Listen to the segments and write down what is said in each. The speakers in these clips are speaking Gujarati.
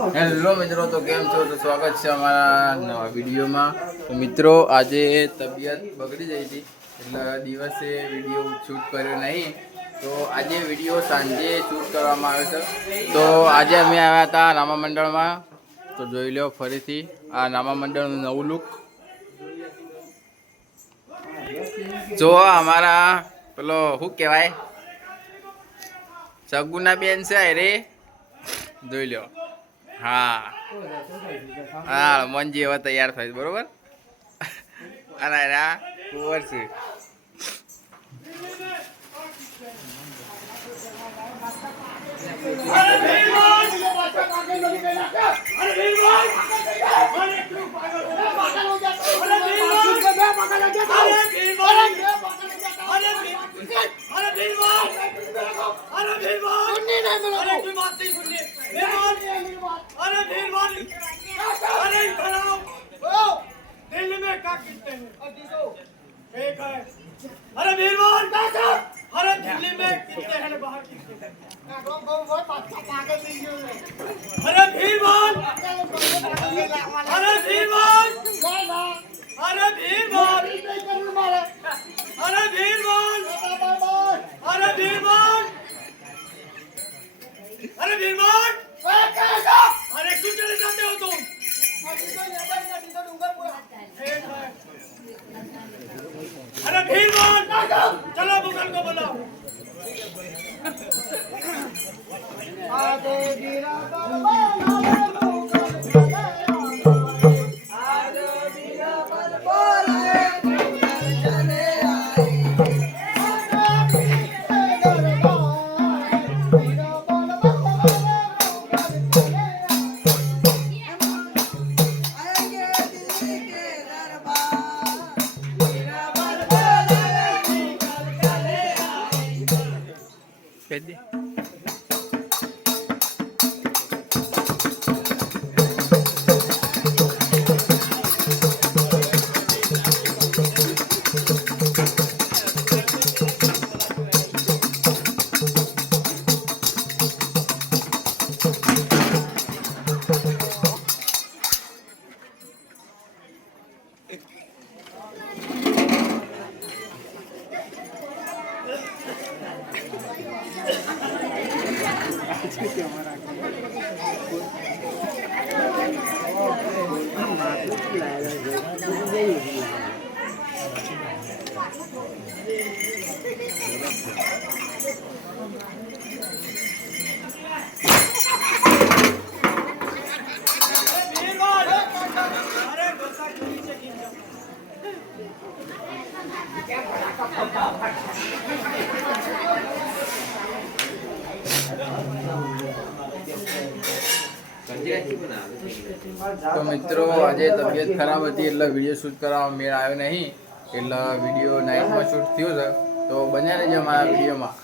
હેલો મિત્રો, તો કેમ છો? તો સ્વાગત છે અમારા નવા વિડીયોમાં. તો મિત્રો, આજે તબિયત બગડી ગઈ હતી એટલે દિવસે વિડીયો શૂટ કર્યો નહીં. તો આજે વિડીયો સાંજે શૂટ કરવામાં આવ્યો છે. તો આજે અમે આવ્યા હતા રામા મંડળમાં. તો જોઈ લો ફરીથી આ રામા મંડળનું નવું લુક. જો અમારા પેલો શું કહેવાય, સગુના બેન છે રે, જોઈ લો. હા હા, મનજી હવે તૈયાર થાય બરોબર. અને આ કુંવર છે. दिल्ली में क्या कहते हैं? एक है अरे वीरवान, अरे दिल्ली में कितने हैं बाहर कितने हैं? अरे वीरवान, अरे वीरवान, अरे वीरवान, अरे वीरवान, अरे वीरवान, अरे वीरवान, अरे क्यों चले जाते हो तुम? अरे भीरवान, चलो मुगल को बुलाओ। તો મિત્રો, આજે તબિયત ખરાબ હતી એટલે વિડીયો શૂટ કરવામાં મેળ આવ્યો નહીં. એટલે વિડીયો નાઇટમાં શૂટ થયો છે. તો બન્યા રહેજો અમારા વિડીયોમાં.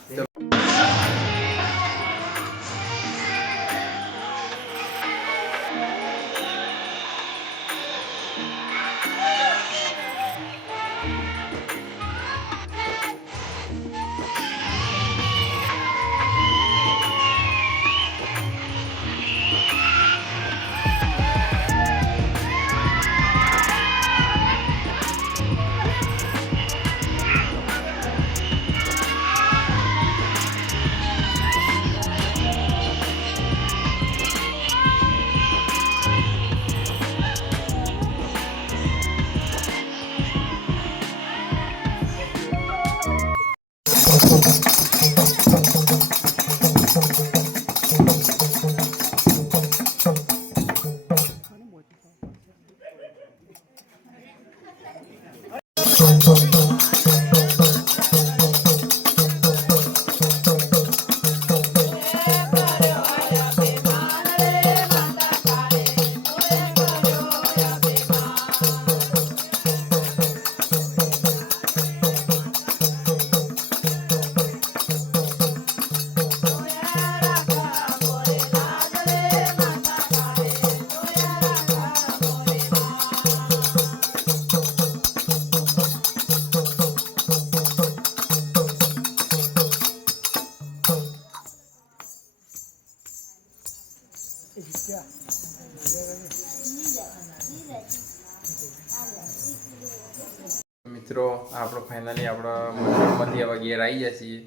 મિત્રો આપણો ફાઇનલી આપણા મંદિરમાંથી આવા ઘેર આવી ગયા છીએ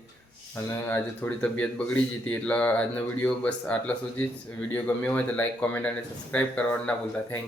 અને આજે થોડી તબિયત બગડી ગઈ હતી એટલે આજનો વિડીયો બસ આટલા સુધી જ. વિડીયો ગમ્યો હોય તો લાઈક કોમેન્ટ અને સબસ્ક્રાઈબ કરવાનું ના ભૂલતા. Thank you.